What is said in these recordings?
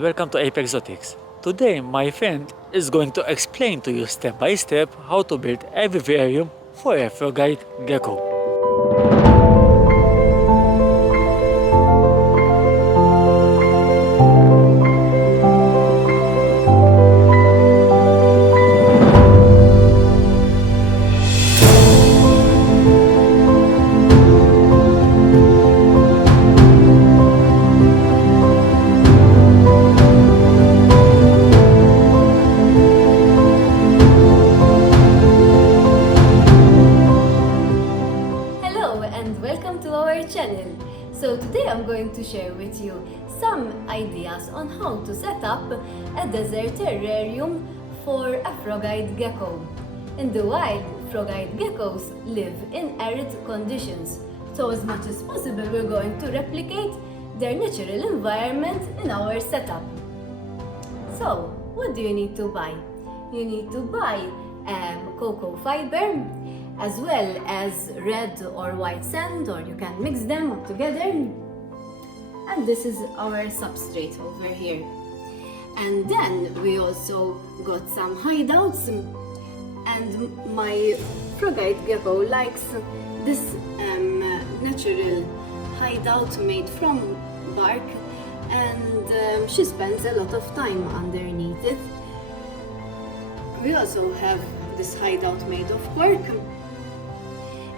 welcome to Ape Exotics. Today my friend is going to explain to you step by step how to build a vivarium for a frog-eyed gecko. Channel. So today I'm going to share with you some ideas on how to set up a desert terrarium for a frog-eyed gecko. In the wild, frog-eyed geckos live in arid conditions, so as much as possible we're going to replicate their natural environment in our setup. So, what do you need to buy? You need to buy cocoa fiber, as well as red or white sand, or you can mix them together. And this is our substrate over here. And then we also got some hideouts, and my frog-eyed gecko likes this natural hideout made from bark, and she spends a lot of time underneath it. We also have this hideout made of cork.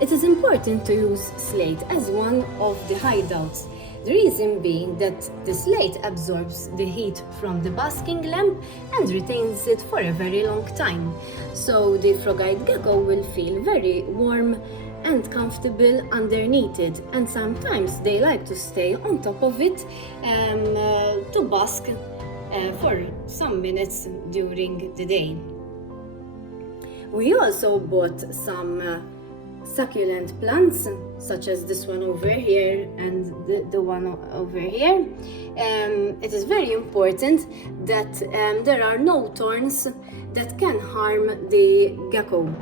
It is important to use slate as one of the hideouts. The reason being that the slate absorbs the heat from the basking lamp and retains it for a very long time. So the frog-eyed gecko will feel very warm and comfortable underneath it, and sometimes they like to stay on top of it to bask for some minutes during the day. We also bought some succulent plants, such as this one over here and the one over here. It is very important that there are no thorns that can harm the gecko.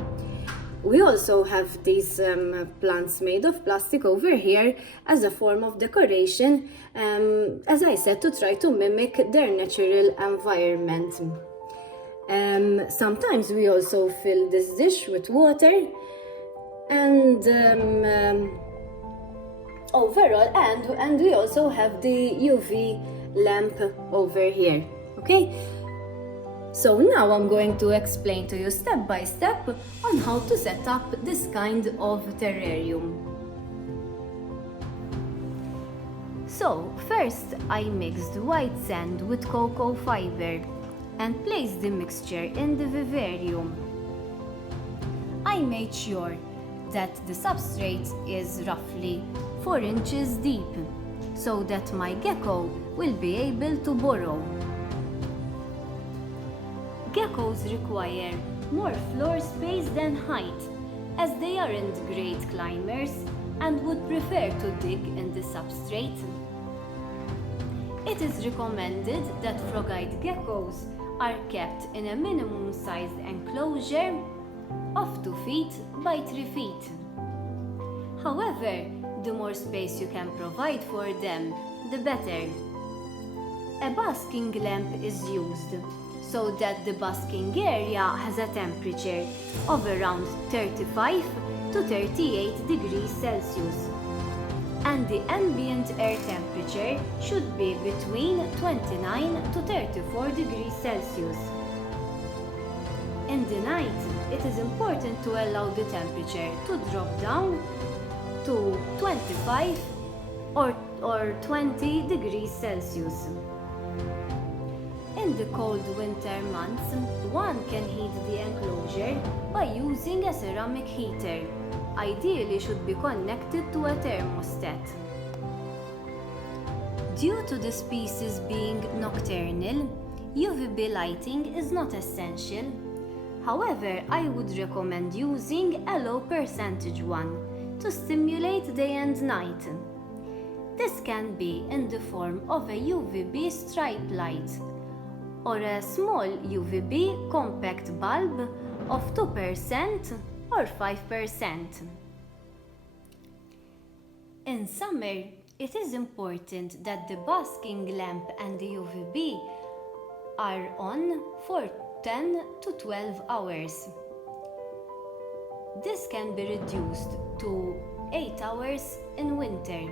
We also have these plants made of plastic over here as a form of decoration, as I said, to try to mimic their natural environment. Sometimes we also fill this dish with water, and overall, and we also have the UV lamp over here. Okay, so now I'm going to explain to you step by step on how to set up this kind of terrarium. So first I mixed white sand with cocoa fiber and placed the mixture in the vivarium. I made sure that the substrate is roughly 4 inches deep, so that my gecko will be able to burrow. Geckos require more floor space than height, as they aren't great climbers and would prefer to dig in the substrate. It is recommended that frog-eyed geckos are kept in a minimum-sized enclosure of 2 feet by 3 feet. However, the more space you can provide for them, the better. A basking lamp is used so that the basking area has a temperature of around 35 to 38 degrees Celsius, and the ambient air temperature should be between 29 to 34 degrees Celsius. In the night, it is important to allow the temperature to drop down to 25 or 20 degrees Celsius. In the cold winter months, one can heat the enclosure by using a ceramic heater. Ideally should be connected to a thermostat. Due to the species being nocturnal, UVB lighting is not essential. However, I would recommend using a low percentage one to stimulate day and night. This can be in the form of a UVB stripe light or a small UVB compact bulb of 2% or 5%. In summer, It is important that the basking lamp and the UVB are on for 10 to 12 hours. This can be reduced to 8 hours in winter.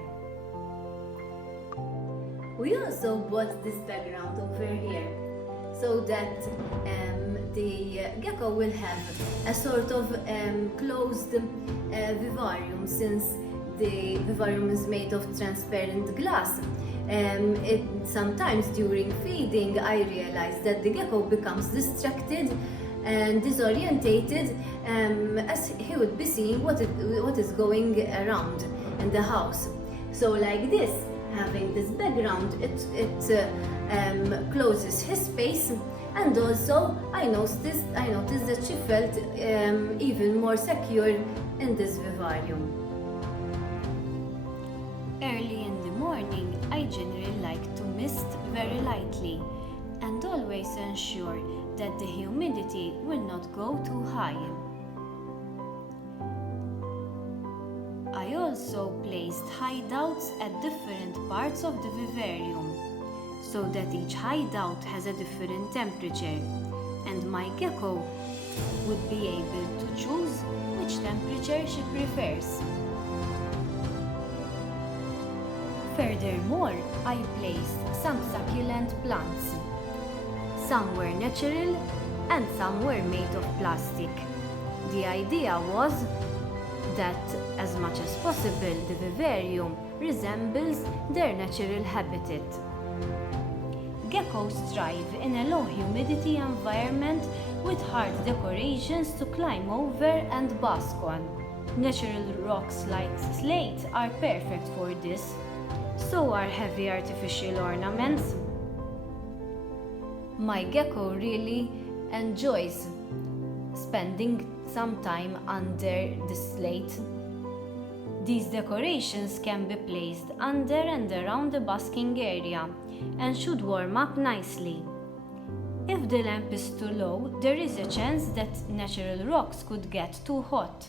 We also bought this background over here so that the gecko will have a sort of closed vivarium, since the vivarium is made of transparent glass. Sometimes during feeding I realize that the gecko becomes distracted and disorientated as he would be seeing what is going around in the house. So like this, having this background, it closes his space, and also I noticed that she felt even more secure in this vivarium. Early in the morning, I generally like to mist very lightly and always ensure that the humidity will not go too high. I also placed hideouts at different parts of the vivarium, so that each hideout has a different temperature, and my gecko would be able to choose which temperature she prefers. Furthermore, I placed some succulent plants. Some were natural and some were made of plastic. The idea was that as much as possible the vivarium resembles their natural habitat. Geckos thrive in a low humidity environment with hard decorations to climb over and bask on. Natural rocks like slate are perfect for this, so are heavy artificial ornaments. My gecko really enjoys spending some time under the slate. These decorations can be placed under and around the basking area and should warm up nicely. If the lamp is too low, there is a chance that natural rocks could get too hot.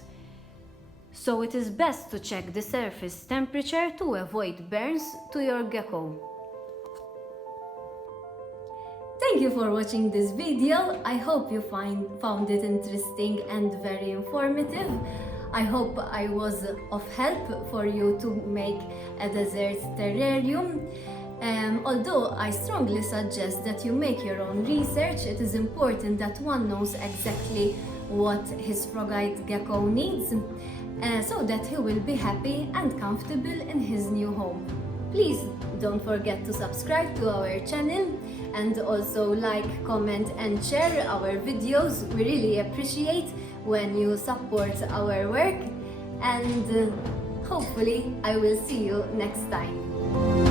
So it is best to check the surface temperature to avoid burns to your gecko. Thank you for watching this video. I hope you found it interesting and very informative. I hope I was of help for you to make a desert terrarium. Although I strongly suggest that you make your own research, it is important that one knows exactly what his frog-eyed gecko needs, so that he will be happy and comfortable in his new home. Please don't forget to subscribe to our channel and also like, comment and share our videos. We really appreciate when you support our work, and hopefully I will see you next time.